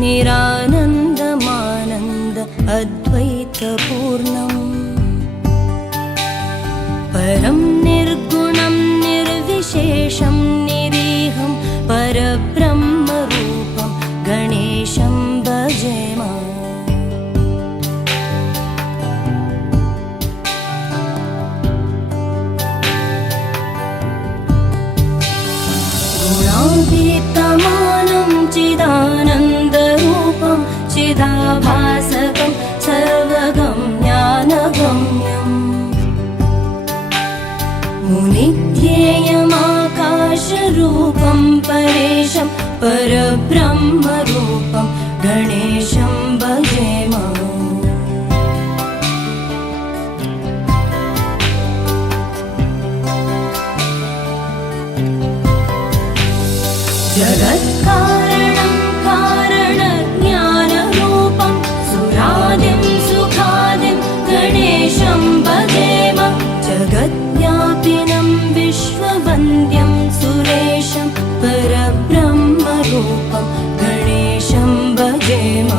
निरानन्दमानन्द अद्वैतपूर्णम् परं निर्गुणं निर्विशेषं निरीहं परब्रह्मरूपं गणेशं भजेम। गुणातीतमानं चिदानन्दरूपं चिदाभासकं सर्वगम्यानगम्यम् मुनिध्येयमाकाशरूपं परेशं परब्रह्मरूपं गणेशं भजेम। जगत्कारणं कारणज्ञानरूपं सुरादिं सुखादिं गणेशं भजेम। जगद्व्यापिनं विश्ववन्द्यं सुरेशं परब्रह्मरूपं गणेशं भजेम।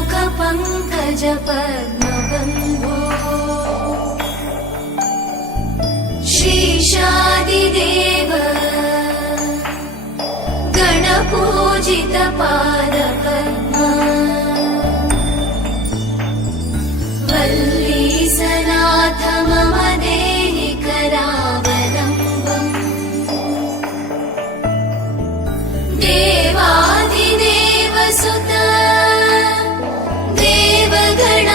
श्रीपार्वतीशमुखपङ्कज पद्मबन्धो श्रीशादिदेव गणपूजित पादपद्मा वल्लीसनाथ मम देहि करावलम्बम्। देवादिदेव सुत देवगणाधिनाथ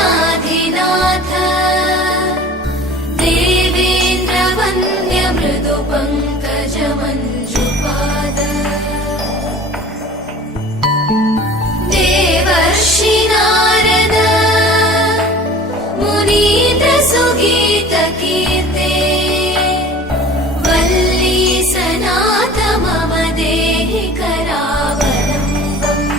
देवेन्द्रवन्द्य मृदुपङ्कज मञ्जुपाद देवर्षि नारद मुनीन्द्र सुगीतकीर्ते वल्लीसनाथ मम देहि करावलम्बम्।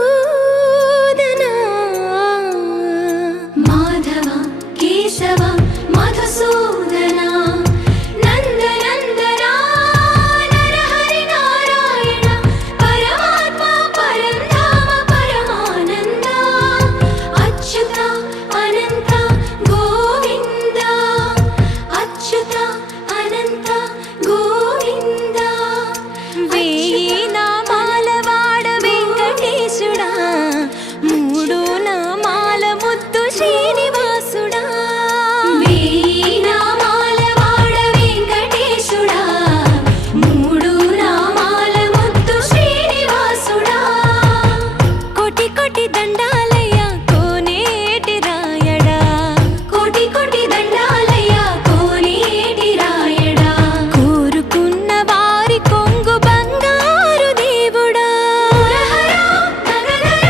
మధుసూదన మాధవ కేశవ మధుసూదన నందనందన నరహరి నారాయణ పరమాత్మ పరంధామ పరమానంద అచ్యుత అనంత గోవింద అచ్యుత అనంత గోవింద వేయి నామాల వాడ వెంకటేశుడా మూడు నామాల ముద్దు శ్రీనివాసుడా వేయి నామాల వాడ వెంకటేశుడా మూడు నామాల ముద్దు శ్రీనివాసుడా కోటి కోటి దండాలయ్య కోనేటి రాయడా కోటి కోటి దండాలయ్య కోనేటి రాయడా కోరుకున్న వారి కొంగు బంగారు దేవుడా పురహర నగధర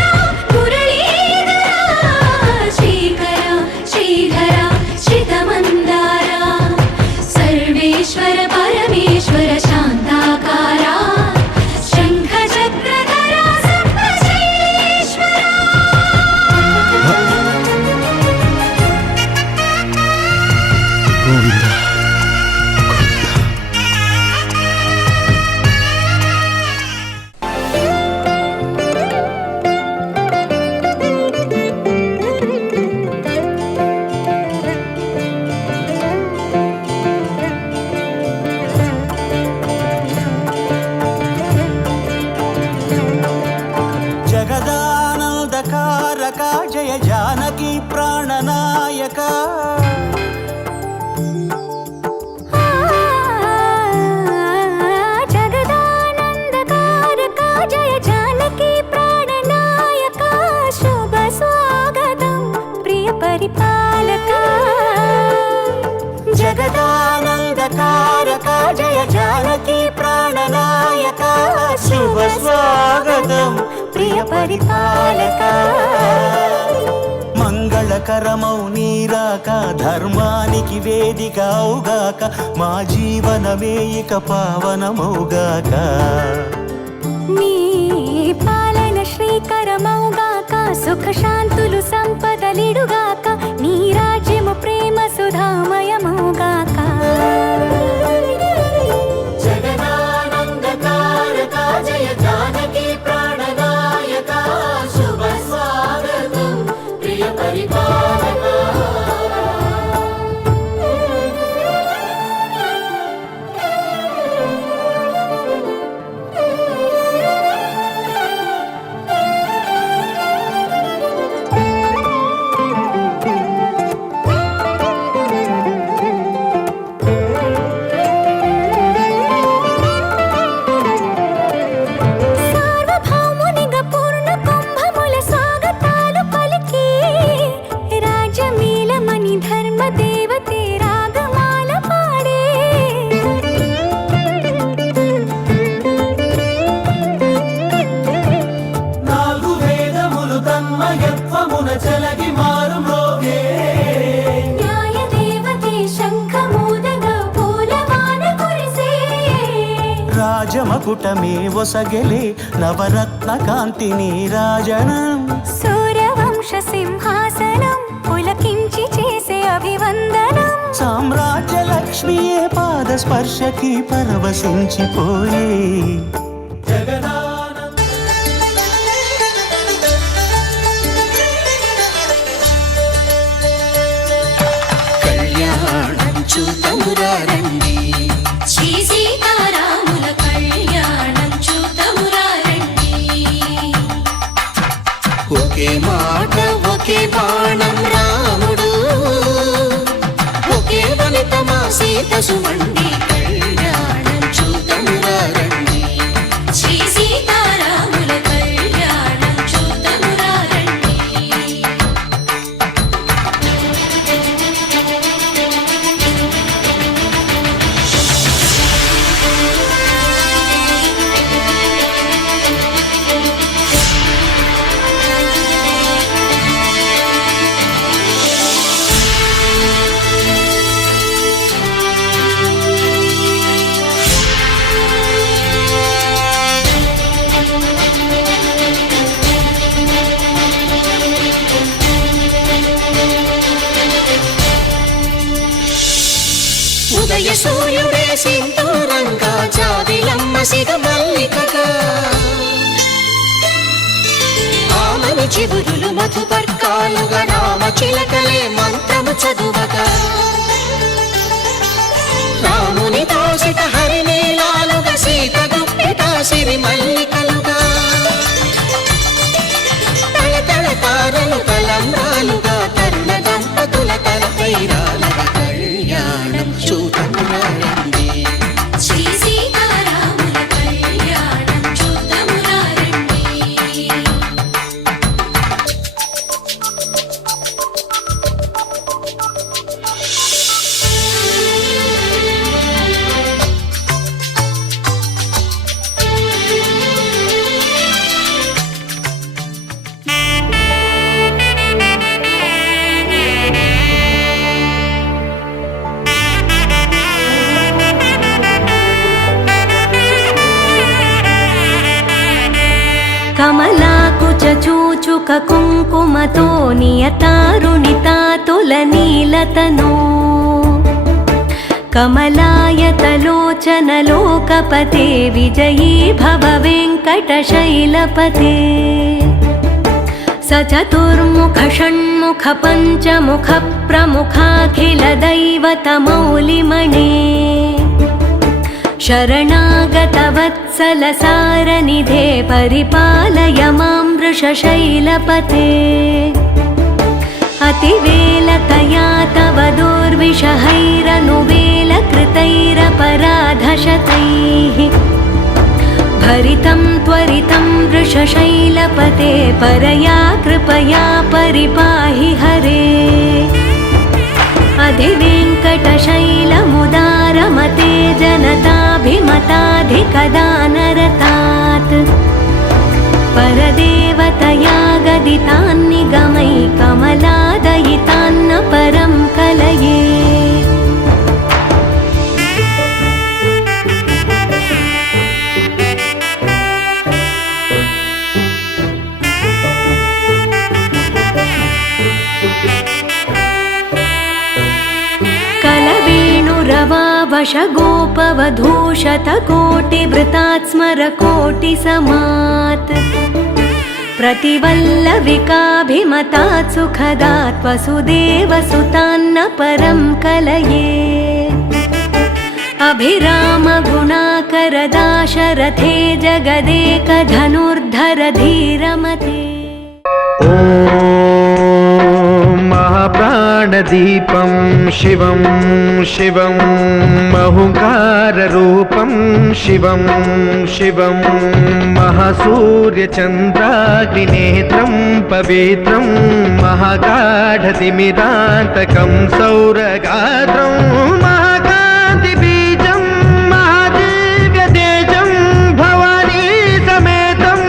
మురళీధర శ్రీకర శ్రీధర శ్రితమందార సర్వేశ్వర పరమేశ్వర శాంతాకార శంఖ చక్రధర సప్తశైలేశ్వర జగదానందకారక జయ జానకి ప్రాణనాయక జగదానందకారక జయ జానకి ప్రాణనాయక శుభ స్వాగతం ప్రియ పరిపాలక జగదానందకారక జయ జానకి ప్రాణనాయక శుభ స్వాగతం ప్రియ పరిపాలక మంగళకరమౌ నీరాక ధర్మానికి వేదిక అవుగాక మా జీవనమే ఇక పావనమౌగాక నీ పాలన శ్రీకరమౌగాక సుఖ శాంతులు సంపదలిడుగాక నీ రాజ్యము ప్రేమ సుధామయమౌగాక జగదానందకారక జయ జానకి ప్రాణనాయక శుభ స్వాగతం ప్రియ పరిపాలక సార్వభౌమునిగా పూర్ణ కుంభముల స్వాగతాలు పలికి రాజమీలమణి ధర్మ దేవతే రాగమాల పాడే నాలుగు వేదములు తన్మయత్వమున చెలగి మారు మ్రోగే న్యాయ దేవతే శంఖమూదగా పూలవాన కురిసే రాజమకుటమే ఒసగెలే నవరత్న కాంతి నీరాజనం సూర్యవంశ సింహాసనం పులకించి చేసే అభివందనం సామ్రాజ్య లక్ష్మియే పాద స్పర్శకి పరవశించిపోయే కళ్యాణం చూతమురారండి శ్రీ సీతారాముల కళ్యాణం చూతమురారండి ఒకే మాట ఒకే బాణం రాముడు ఒకే వనిత మా సీత సుమండి కళ్యాణం చూతమురారండి శ్రీ సీతారాముల కళ్యాణం చూతమురారండి సింధూరంగా జాబిలమ్మ సిగ మల్లికగా ఆమని చివురులు మధుపర్కాలుగా రామ చిలకలే మంత్రము చదువగా రాముని దోసిట హరినీలాలుగా సీత గుప్పిట సిరి మల్లికలుగా తళతళ తారలు తలంబ్రాలుగా తరుణ దంపతుల తలపైరాలుగా కళ్యాణం చూడమురారండి శ్రీ సీతారాముల కళ్యాణం చూద్దామురా రండి. కమలాకుచ చూచుక కుంకుమతో నియతారుణితాతుల నీలతనో కమలాయతలోచనలోకపతే విజయీ భవ వెంకటశైలపతే సచతుర్ముఖ షణ్ముఖ పంచముఖ ప్రముఖాఖిల దైవతమౌలిమణే శరణాగత వత్సల సారనిధే పరిపాలయ మాం వృషశైలపతే అతివేలతయా తవ దోర్విషహైరనువేల కృతైరపరాధశతైః భరితం త్వరితం వృషశైలపతే పరయా కృపయా పరిపాహి హరే अधिवेङ्कटशैलमुदारमते जनताभिमताधिकदानरतात् परदेवतया गदितान्निगमै कमलादयितान्न परं कलये वशगोपवधूशतकोटिवृतात् स्मरकोटिसमात् प्रतिवल्लविकाभिमतात् सुखदात् वसुदेवसुतान्न परं कलये अभिरामगुणाकरदाशरथे जगदेकधनुर्धर धीरमते महाप्राणदीपं शिवं शिवं महङ्काररूपं शिवं शिवं महासूर्यचन्द्राग्निनेत्रं पवित्रं महागाढतिमिरान्तकं सौरगात्रं महाकान्तिबीजं महादिव्यतेजं भवानी समेतं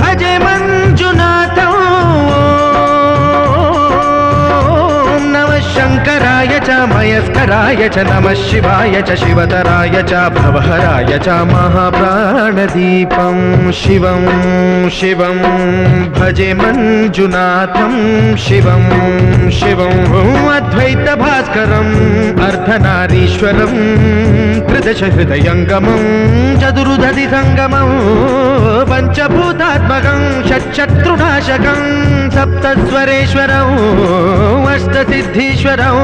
भजे मञ्जुनाथम् शङ्कराय च मयस्कराय च नमः शिवाय च शिवतराय च भवहराय च महाप्राणदीपं शिवं शिवं भजे मञ्जुनाथं शिवं शिवं अद्वैतभास्करम् अर्धनारीश्वरं त्रिदशहृदयङ्गमं चतुर्दधिसङ्गमं पञ्चभूतात्मकं षट्शत्रुनाशकं सप्तस्वरेश्वरं अष्टसिद्धीश्वरं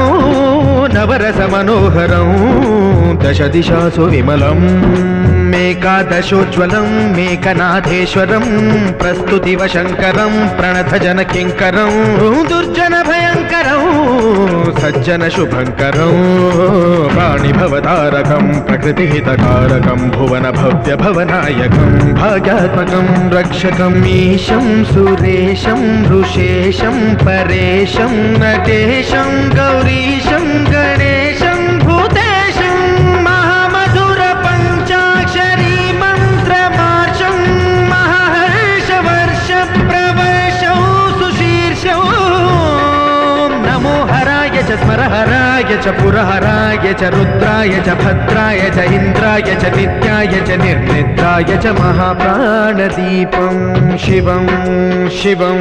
नवरसमनोहरं दशदिशासु विमलम् मेकादशोज्ज्वलं मेकनाथेश्वरं प्रस्तुतिवशङ्करं प्रणतजनकिङ्करं दुर्जनभयङ्करं सज्जनशुभङ्करं वाणिभवतारकं प्रकृतिहितकारकं भुवनभव्यभवनायकं भाग्यात्मकं रक्षकम् ईशं सुरेशं ऋषेशं परेशं नटेशं गौरीशं गणेशं भूतेशं महामधुरपञ्चाक्षरी मन्त्रमार्षं महाहर्षवर्षप्रवर्षं सुशीर्षं नमो हराय च स्मरहराय च पुरहराय च रुद्राय च भद्राय च इन्द्राय च नित्याय च निर्निद्राय च महाप्राणदीपं शिवं शिवं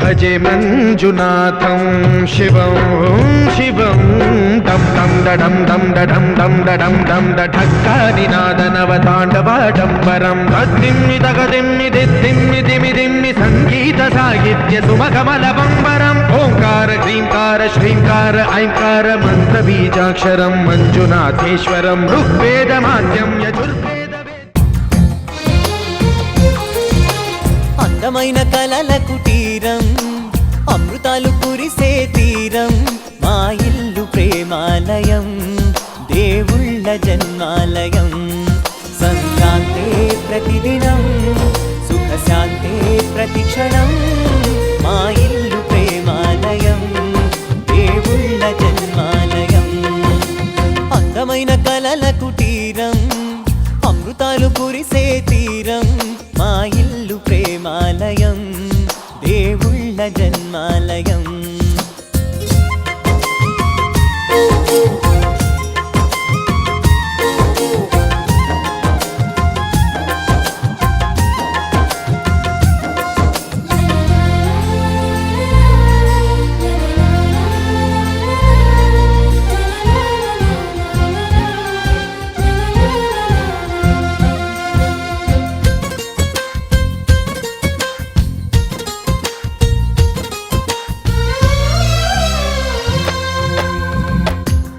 भजे मञ्जुनाथं शिवं शिवं डं डं डडं डं डडं डं डडं डं डढक्कानिनादनवताण्डवाडम्बरं तद्दिम्मि तगदिम्मि दिद्दिम्मि दिमि दिम्मि सङ्गीतसाहित्य सुमकमलबम्बरम् ओङ्कार ह्रीङ्कार श्रीङ्कार ऐङ्कार मन्त्रबीजाक्षरं मञ्जुनाथेश्वरं ऋग्वेदमाद्यं यजुर्वेद అందమైన కలల కుటీరం అమృతాలు కురిసే తీరం మా ఇల్లు ప్రేమాలయం దేవుళ్ళ జన్మాలయం సంక్రాంతే ప్రతిదినం సుఖశాంతే ప్రతిక్షణం మా ఇల్లు ప్రేమాలయం దేవుళ్ళ జన్మాలయం అందమైన కలల కుటీరం అమృతాలు కురిసే తీరం మా ఇల్లు ప్రేమాలయం దేవుళ్ళ జన్మాలయం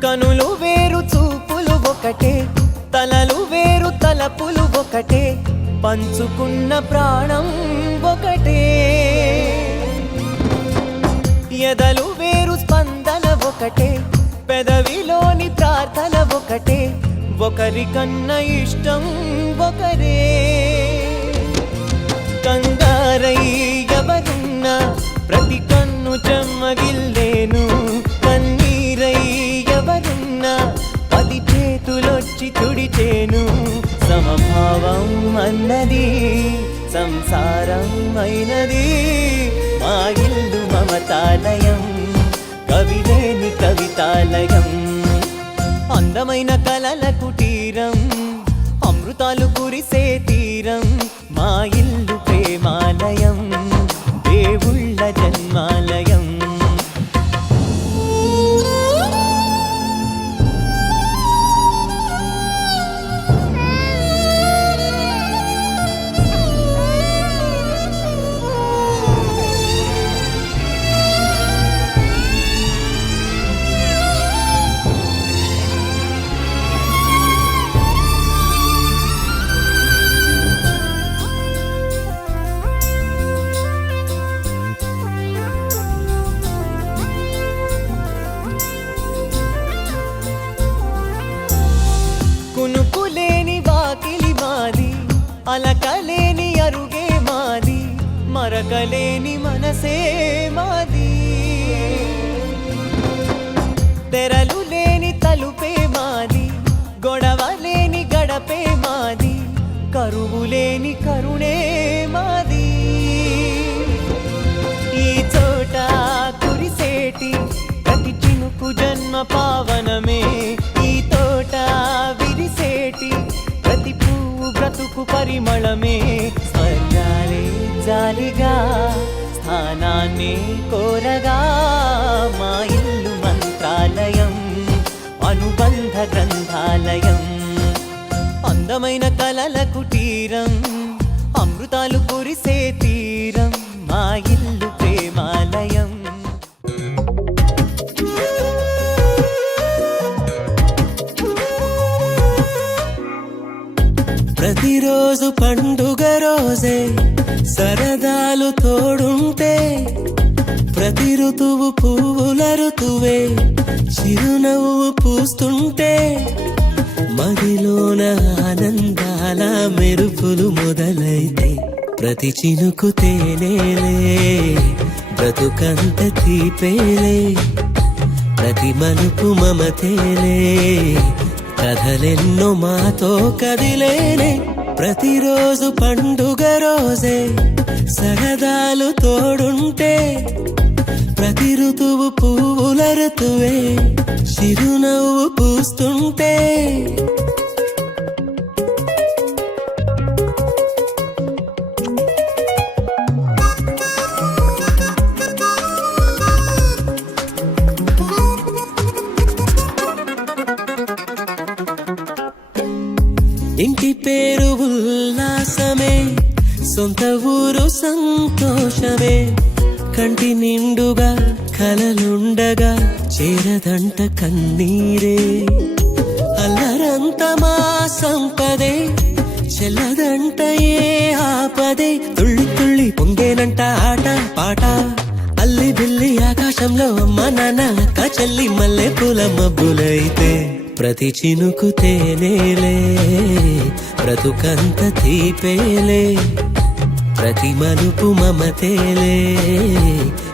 కనులు వేరు చూపులు ఒకటే తలలు వేరు తలపులు ఒకటే పంచుకున్న ప్రాణం ఒకటే ఎదలు వేరు స్పందన ఒకటే పెదవిలోని ప్రార్థన ఒకటే ఒకరికన్నా ఇష్టం ఒకరే కంగారై ఎవరున్నా ప్రతి కన్ను చెమ్మగిల్లేను కన్నీరై ఎవరున్నా 10 చేతులొచ్చి తుడిచేను సమభావం అన్నది సంసారం అయినది మా ఇల్లు మమతాలయం కవిలేని కవితాలయం అందమైన కలల కుటీరం అమృతాలు కురిసే తీరం మా ఇల్లు ప్రేమాలయం దేవుళ్ళ జన్మాలయం కునుకులేని వాకిలి మాది అలకలేని అరుగే మాది మరకలేని మనసే మాది తెరలు లేని తలుపే మాది గొడవ లేని గడపే మాది కరువు లేని కరుణే మాది ఈ చోట కురిసేటి ప్రతి చినుకు జన్మ పావనమే ఈ తోట విరిసేటి ప్రతి పువ్వు బ్రతుకు పరిమళమే స్వర్గాలే జాలిగా స్థానాన్ని కోరగా మా ఇల్లు మంత్రాలయం అనుబంధ గ్రంథాలయం అందమైన కలల కుటీరం అమృతాలు కురిసే తీరం మా ఇల్లు ప్రేమాలయం ప్రతిరోజు పండుగ రోజే సరదాలు తోడుంటే ప్రతి ఋతువు పువ్వుల ఋతువే చిరునవ్వు పూస్తుంటే మదిలోన ఆనందాల మెరుపులు మొదలైతే ప్రతి చినుకు తేనేలే బ్రతుకంత తీపేలే ప్రతి మలుపు మమతేలే కథలెన్నో మాతో కదిలేనే ప్రతిరోజు పండుగ రోజే సరదాలు తోడుంటే ప్రతి ఋతువు పువ్వుల ఋతువే చిరునవ్వు పూస్తుంటే ఇంటి పేరు ఉల్లాసమే సొంత ఊరు సంతోషమే కంటి నిండుగా కలలుండగా చేరదంట కన్నీరే అల్లరంత మా సంపదే చెల్లదంట ఏ ఆపదే తుళ్ళి తుళ్ళి పొంగేనంట ఆట పాట అల్లి బిల్లి ఆకాశంలో అమ్మ నాన్న అక్క చెల్లి మల్లె పూల మబ్బులైతే ప్రతి చినుకు తేనేలే బ్రతుకంత తీపేలే ప్రతి మలుపు మమతేలే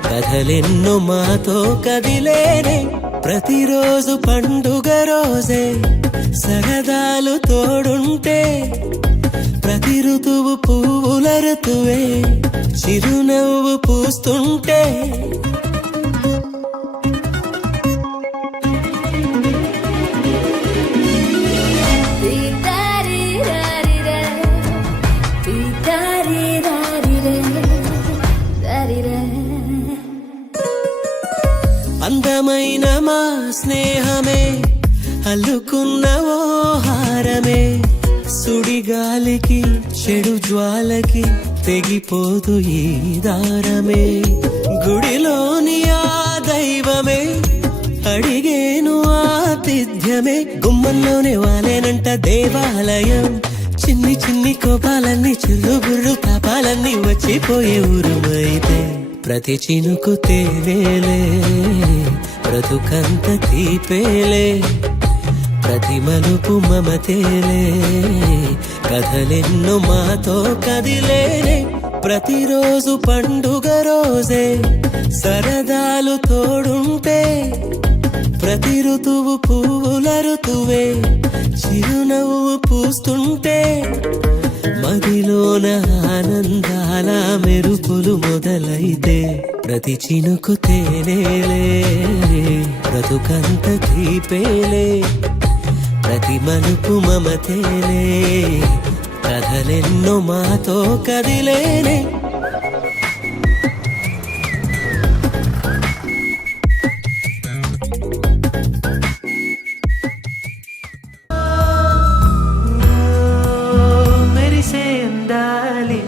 కథలెన్నో మాతో కదిలేనే ప్రతిరోజు పండుగ రోజే సరదాలు తోడుంటే ప్రతి ఋతువు పువ్వుల ఋతువే చిరునవ్వు పూస్తుంటే అందమైన మా స్నేహమే అల్లుకున్న ఓ హారమే సుడిగాలికి చెడు జ్వాలకి తెగిపోదు ఈ దారమే గుడిలోని ఆ దైవమే అడిగేను ఆతిథ్యమే గుమ్మంలోనే వాలేనంట దేవాలయం చిన్ని చిన్ని కోపాలన్నీ చిల్లు బుర్రు తాపాలన్నీ వచ్చిపోయే ఊరుమైతే ప్రతి చినుకు తేనేలే బ్రతుకంత తీపేలే ప్రతి మలుపు మమతేలే కథలెన్నో మాతో కదిలేనే ప్రతిరోజు పండుగ రోజే సరదాలు తోడుంటే ప్రతి ఋతువు పువ్వుల ఋతువే చిరునవ్వు పూస్తుంటే మదిలోన ఆనందాల మెరుపులు మొదలైతే ప్రతి చినుకు తేనేలే బ్రతుకంత తీపేలే ప్రతి మలుపు మమతేలే కథలెన్నో మాతో కదిలేనే మెరిసే అందాలింటలేవా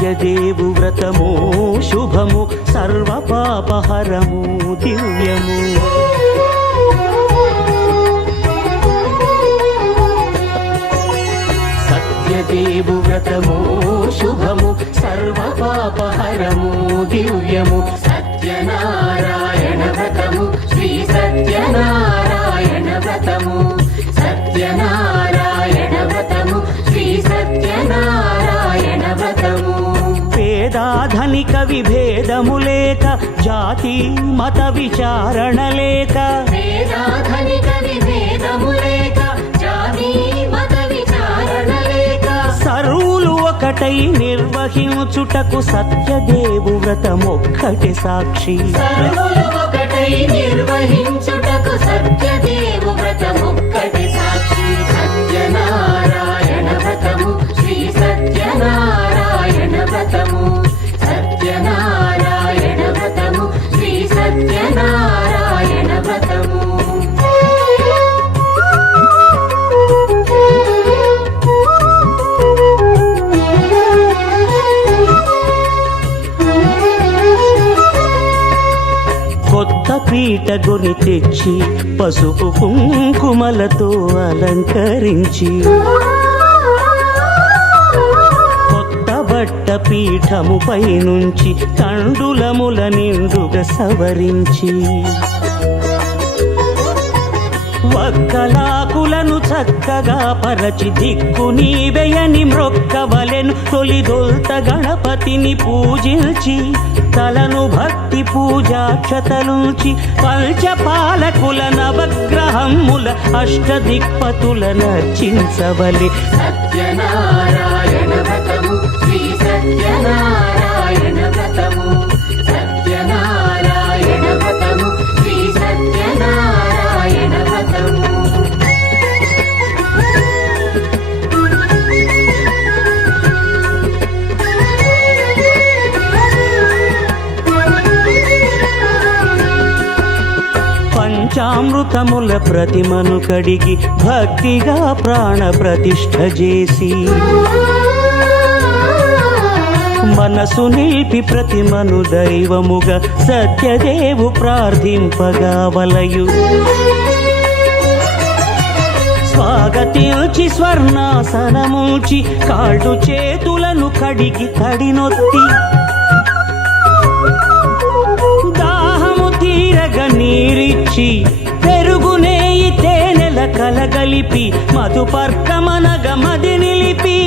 సత్యదేవు వ్రతము శుభము సర్వపాపహరము దివ్యము. సత్యదేవు వ్రతము శుభము సర్వపాపహరము దివ్యము. సత్యనారాయణ వ్రతము శ్రీ సత్యనారాయణ వ్రతము. సత్యనారాయణ వ్రతము శ్రీ సత్యనారాయణ వ్రతము. పేదాధనిక విభేదము లేక జాతి మత విచారణ లేక. పేదాధనిక విభేదము లేక జాతి మత విచారణ లేక. సర్వులు ఒకటై నిర్వహించుటకు సత్యదేవు వ్రతమొక్కటి సాక్షి. సర్వులు ఒకటై నిర్వహించుటకు సత్యదేవు వ్రతమొక్కటి సాక్షి. సత్యనారాయణ వ్రతము శ్రీ సత్యనారాయణ వ్రతము. సత్యనారాయణ వ్రతము శ్రీ సత్యనారాయణ వ్రతము. కొత్త పీట కొని తెచ్చి పసుపు కుంకుమలతో అలంకరించి. కొత్త బట్ట పీఠముపై నుంచి తండులముల నిండుగా సవరించి. వక్కలాకులను చక్కగా పరచి దిక్కు నీవెయని మ్రొక్కవలెను. తొలిదొల్త గణపతిని పూజించి తలను భక్తి పూజాక్షతలుంచి పంచపాలకుల నవగ్రహముల అష్టదిక్పతుల నర్చించవలె. సత్యనారాయణ వ్రతము శ్రీ సత్యనారాయణ వ్రతము. సత్యనారాయణ వ్రతము శ్రీ సత్యనారాయణ వ్రతము. పంచామృతముల ప్రతిమను కడిగి భక్తిగా ప్రాణ ప్రతిష్ఠ చేసి. మనసు నిలిపి ప్రతిమను దైవముగా సత్యదేవు ప్రార్థింపగా వలయు. స్వాగతించి స్వర్ణాసనముంచి కాళ్ళు చేతులను కడిగి తడినొత్తి. దాహము తీరగ నీరిచ్చి పెరుగు నేయి తేనెల కలగలిపి మధుపర్కమనగ మది నిలిపి.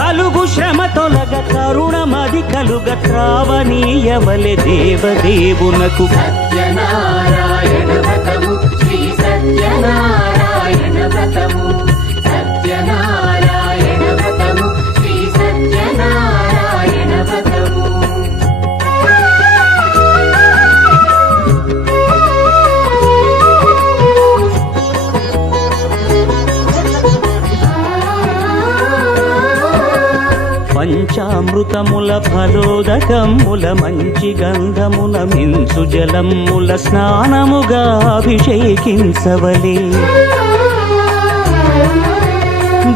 కలుగు శ్రమ తొలగ కరుణ మది కలుగ త్రావనీయవలె దేవదేవునకు. సత్యనారాయణ వ్రతము శ్రీ సత్యనారాయణ వ్రతము. సత్యనారాయణ వ్రతము శ్రీ సత్యనారాయణ వ్రతము. పంచామృతముల ఫలోదకముల మంచి గంధమున మించు జలముల స్నానముగా అభిషేకించవలే.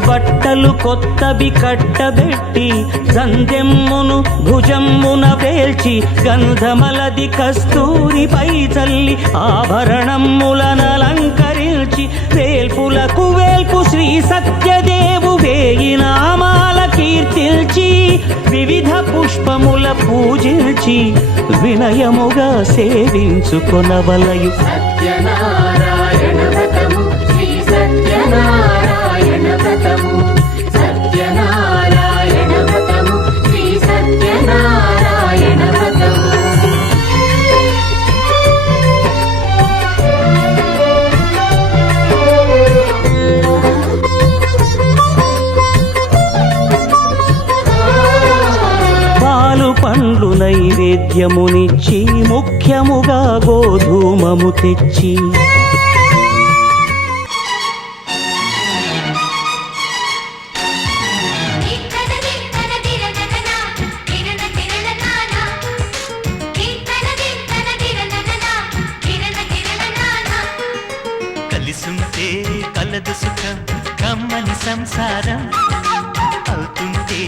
బట్టలు కొత్తవి కట్టబెట్టి సంధ్యమ్మును భుజమ్మున పేల్చి గంధమలది కస్తూరిపై చల్లి ఆభరణములనలంకరించి వేల్పులకు వేల్పు శ్రీ సత్యదేవు వేయి నామాల కీర్తిల్చి వివిధ పుష్పముల పూజించి వినయముగా సేవించుకొనవలయు. సత్యనారాయణ వ్రతము శ్రీ సత్యనారాయణ వ్రతము. సత్యనారాయణ వ్రతము శ్రీ సత్యనారాయణ వ్రతము. పాలు పండ్లు నైవేద్యమునిచ్చి ముఖ్యముగా గోధూమము తెచ్చి. కలిసుంటే కలదు సుఖం కమ్మని సంసారం అవుతుంటే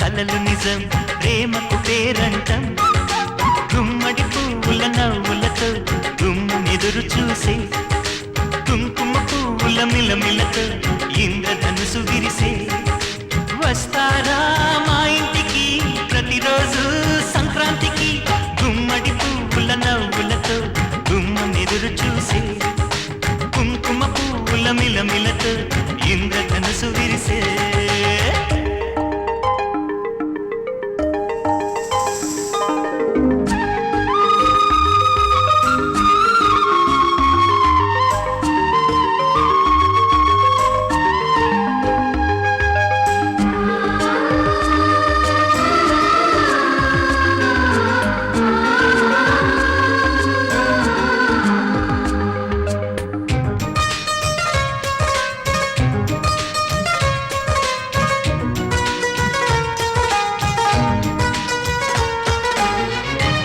కలలు నిజం ప్రేమకు పేరంటం గుమ్మడి పువ్వుల నవ్వులతో గుమ్మెదురు చూసే కుంకుమ పువ్వుల మిలమిలతో ఇంద్రధనుసు విరిసే వస్తారా మా ఇంటికి ప్రతిరోజు సంక్రాంతికి గుమ్మడి పువ్వుల నవ్వులతో గుమ్మెదురు చూసే కుంకుమ పువ్వుల మిలమిలతో ఇంద్రధనుసు విరిసే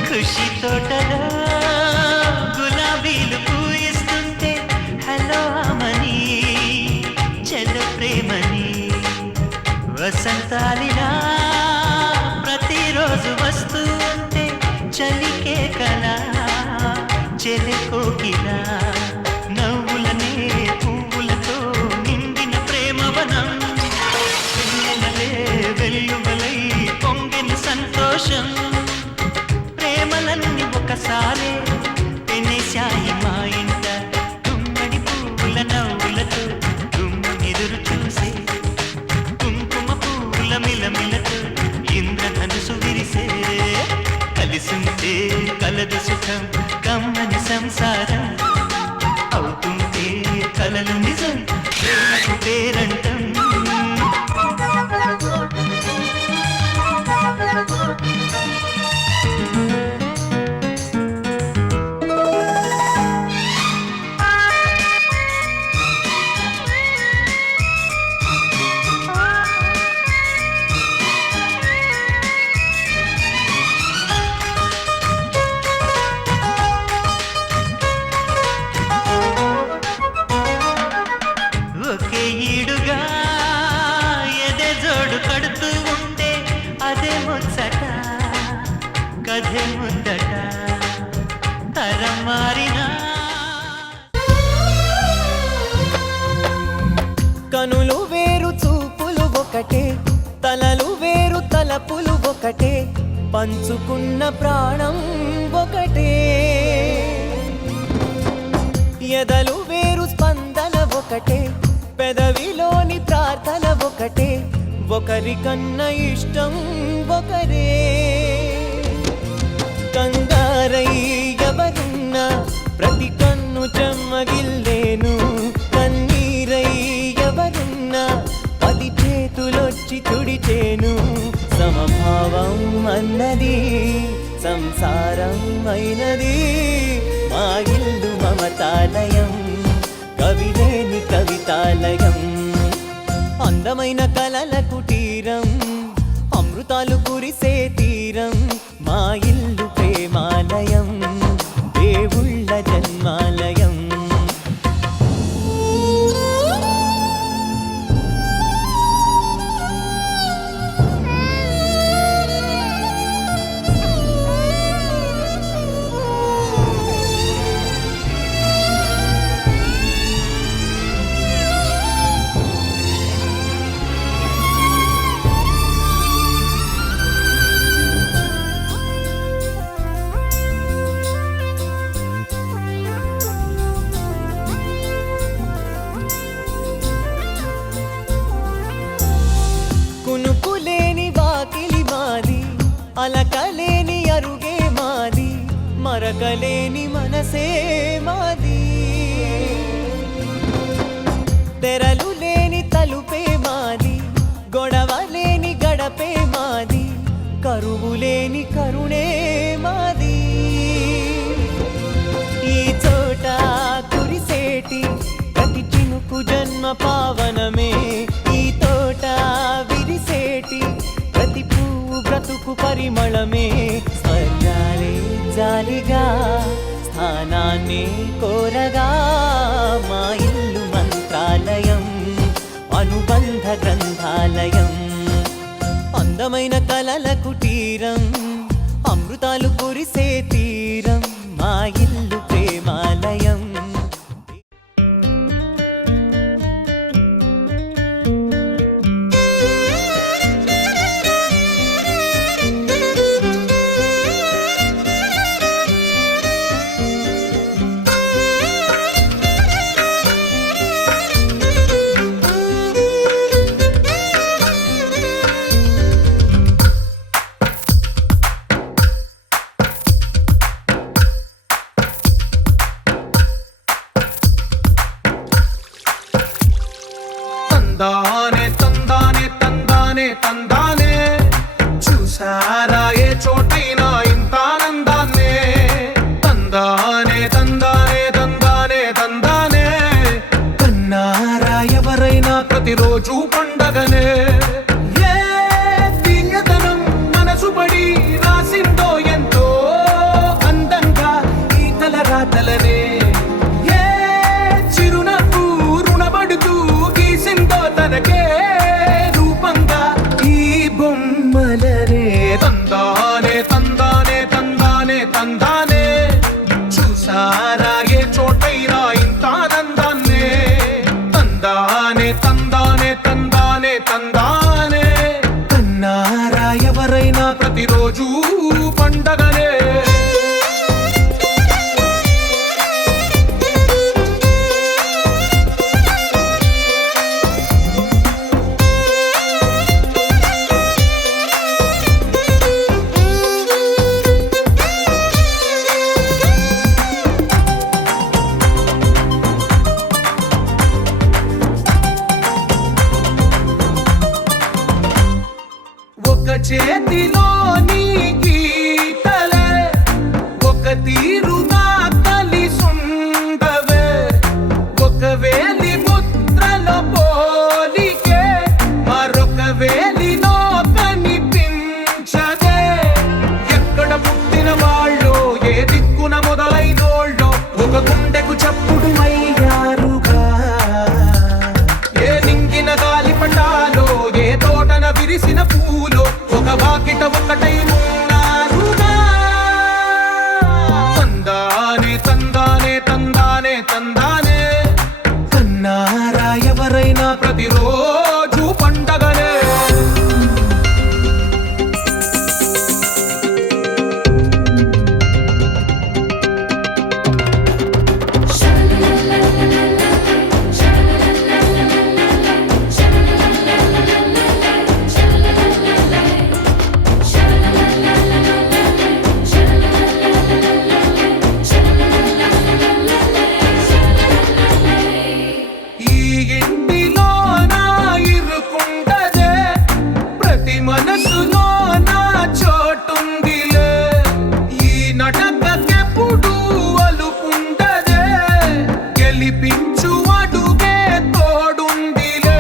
కృషి తోటలో గులాబీలు పూయిస్తుంటే హలో అమని చెల్ల ప్రేమని వసంతాలిలా ప్రతిరోజు వస్తూ ఉంటే చలికే కలా చెలి కోకిలా నవ్వులనే పువ్వులతో నిండిన ప్రేమవనం వెన్నెలలే వెల్లువలై పొంగిన సంతోషం ప్రేమలన్నీ ఒకసారే పెనేశాయి మా ఇంట గుమ్మడి పువ్వుల నవ్వులతో గుమ్మెదురు చూసే కుంకుమ పువ్వుల మిలమిలతో ఇంద్రధనుసు విరిసే కలిసుంటే కలదు సుఖం కమ్మని సంసారం అవుతుంటే కలలు నిజం ప్రేమకు పేరంటం ఒకే ఈడుగా ఎదే జోడు కడుతూ ఉంటే అదే ముచ్చట కథే ముద్దట తరం మారినా కనులు వేరు చూపులు ఒకటే తలలు వేరు తలపులు ఒకటే పంచుకున్న ప్రాణం ఒకటే ఎదలు వేరు స్పందన ఒకటే పెదవిలోని ప్రార్థన ఒకటే ఒకరికన్నా ఇష్టం ఒకరే కంగారై ఎవరున్నా ప్రతి కన్ను చెమ్మగిల్లేను కన్నీరై ఎవరున్నా 10 చేతులొచ్చి తుడిచేను సమభావం అన్నది సంసారం అయినది మా ఇల్లు మమతాలయం కవిలేని కవితాలయం అందమైన కలల కుటీరం అమృతాలు కురిసే తీరం మా ఇల్లు ప్రేమాలయం దేవుళ్ళ జన్మాలయం అలకలేని అరుగే మాది మరకలేని మనసే మాది తెరలు లేని తలుపే మాది గొడవ లేని గడపే మాది కరువు లేని కరుణే మాది ఈ చోట కురిసేటి ప్రతి చినుకు జన్మ పావనమే ఈ తోట విరిసేటి ప్రతి పువ్వు బ్రతుకు పరిమళమే స్వర్గాలే జాలిగా స్థానాన్ని కోరగా మా ఇల్లు మంత్రాలయం అనుబంధ గ్రంథాలయం అందమైన కలల కుటీరం అమృతాలు కురిసే తీరం మా ఇల్లు ప్రేమాలయం తందానే తందానే తందానే తందానే చూసారా ఏ చోటైనా ఇంత ఆనందాన్నే తందానే తందానే తందానే తందానే కన్నారా ఎవరైనా ప్రతిరోజు పండగనే ఏ దివ్యతనం మనసు పడి రాసిందో ఎంతో అందంగా ఈ తలరాతలనే తనకే రూపంగా ఈ బొమ్మలనే తందానే తందానే తందానే తందానే చూసారా ఏ చోటైనా ఇంత ఆనందాన్నే తందానే తందానే తందానే తందానే కన్నారా ఎవరైనా ప్రతిరోజు పండగనే చేతిలోని గీతలే ఒక తీరుగా కలిసుండవే ఒక వేలి ముద్రల పోలికే మరొక వేలిలో కనిపించదే ఎక్కడ పుట్టిన వాళ్ళో ఏ దిక్కున మొదలైనోళ్ళో ఒక గుండెకు చప్పుడు అయ్యారుగా ఏ నింగిన గాలి పటాలో ఏ తోటన విరిసిన పూలో ఒక వాకిట ఒకటై ఉన్నారుగా తందానే తందానే తందానే తందానే కన్నారా ఎవరైనా ప్రతిరోజు పండగనే మనసులో నా చోటుందిలే ఈ నటకెప్పుడు అలుపుండదే గెలిపించు అడుగే తోడుందిలే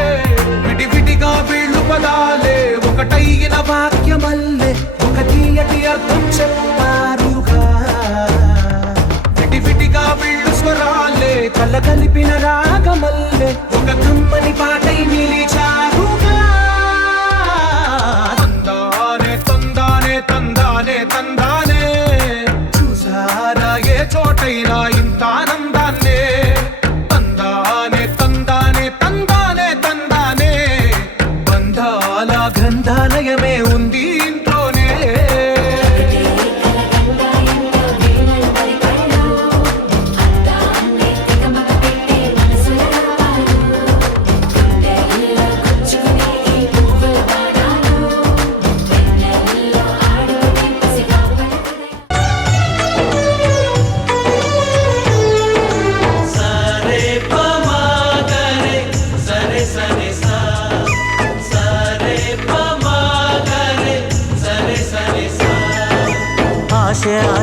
విడివిడిగా వీళ్ళు పదాలే ఒకటైన వాక్యమల్లే ఒక తీయటి అర్థం చెప్పారుగా విడివిడిగా వీళ్ళు స్వరాలే కలగలిపిన రాగమల్లే ఒక కమ్మని పాటై నిలిచారుగా తందానే తందానే చూసారా ఏ చోటైనా ఇంత ఆనందాన్నే తందానే తందానే తందానే తందానే బంధాల గంధాలయమే ఉంది ఇంట్లోనే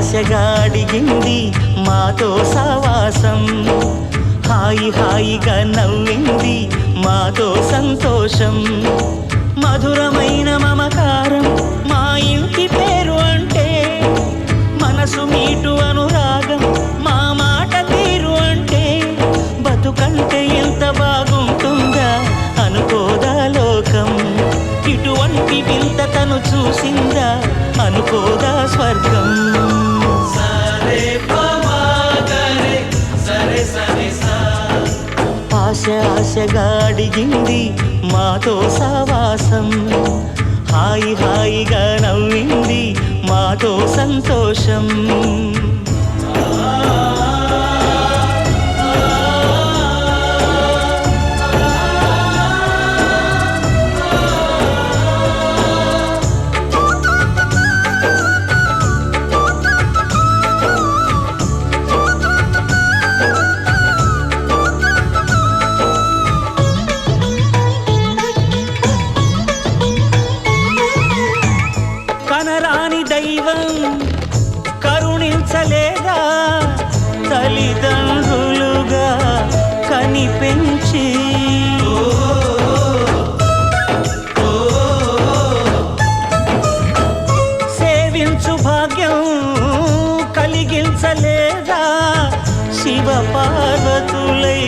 ఆశగా అడిగింది మాతో సావాసం హాయి హాయిగా నవ్వింది మాతో సంతోషం మధురమైన మమకారం మా ఇంటి పేరు అంటే మనసు మీటు అనురాగం మా మాట తీరు అంటే బతుకంటే ఎంత బాగుంటుందా అనుకోదా లోకం ఇటువంటి వింత తను ఆశగా అడిగింది మాతో సావాసం హాయి హాయిగా నవ్వింది మాతో సంతోషం కనరాని దైవం కరుణించలేదా తల్లిదండ్రులుగా కనిపెంచి సేవించు భాగ్యం కలిగించలేదా శివ పార్వతులై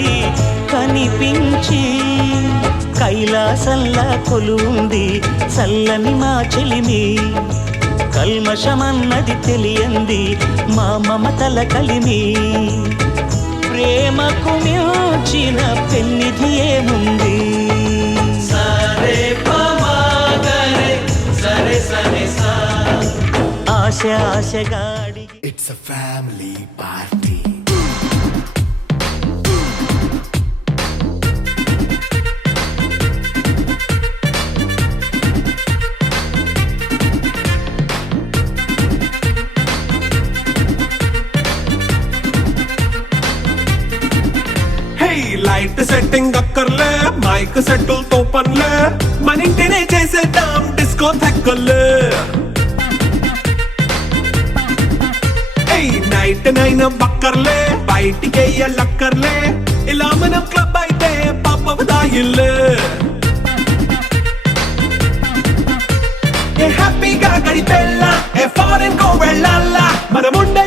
కనిపించి కైలాసంలా కొలుంది చల్లని మా చెలిమి కల్మషమన్నది తెలియంది మా మమతల కలిమి ప్రేమకు మించిన పెన్నిధి ఏముంది ఆశ ఆశగా అడిగి it's a family party light setting అక్కర్లే మైక్ సెట్టుల్ తో పనులే మన ఇంటినే చేసేద్దాం డిస్కో థెక్కలే నైట్ నైన్ బక్కర్లే బయటికి లక్కర్లే ఇలా మనం క్లబ్ అయితే పాపదాయిల్లే హ్యాపీగా గడిపెళ్ళ ఏ ఫారెన్ కో వెళ్ళాలా మనముండే